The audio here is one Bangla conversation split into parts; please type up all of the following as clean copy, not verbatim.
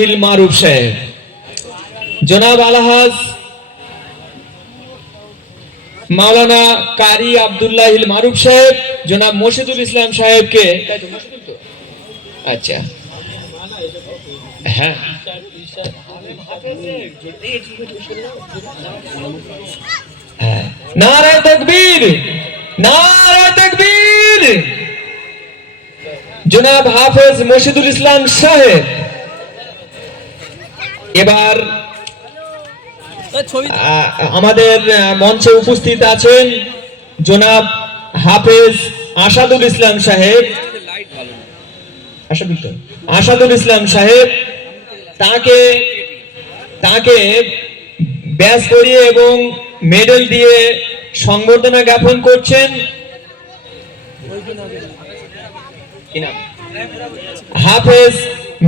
मारूफ साहेब, जनाब अलहाज मौलाना कारी अब्दुल्लाह मारूफ साहेब, जनाब मोर्शिदुल इस्लाम साहेब के अच्छा हाँ नारे तकबीर, नारे तकबीर। जनाब हाफिज मोर्शिदुल इस्लाम साहेब এবার আমাদের মঞ্চে উপস্থিত আছেন জনাব হাফেজ আসাদুল ইসলাম সাহেব। আসাদুল ইসলাম সাহেব তাকে ব্যাজ করিয়ে এবং মেডেল দিয়ে সংবর্ধনা জ্ঞাপন করছেন। হাফেজ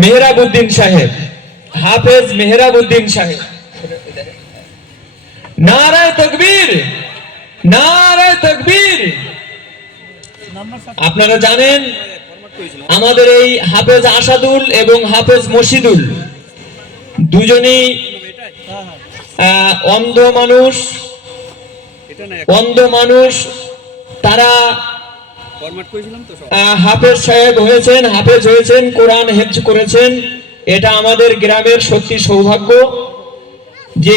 মেহরাবউদ্দিন সাহেব, হাফেজ মেহরাবউদ্দিন সাহেব। নারে তাকবীর, নারে তাকবীর। আপনারা জানেন আমাদের এই হাফেজ আসাদুল এবং হাফেজ মোর্শিদুল দুজনেই অন্ধ মানুষ। তারা হাফেজ সাহেব হয়েছেন, হাফেজ হয়েছেন, কোরআন হেফজ করেছেন। এটা আমাদের গ্রামের সত্যি সৌভাগ্য যে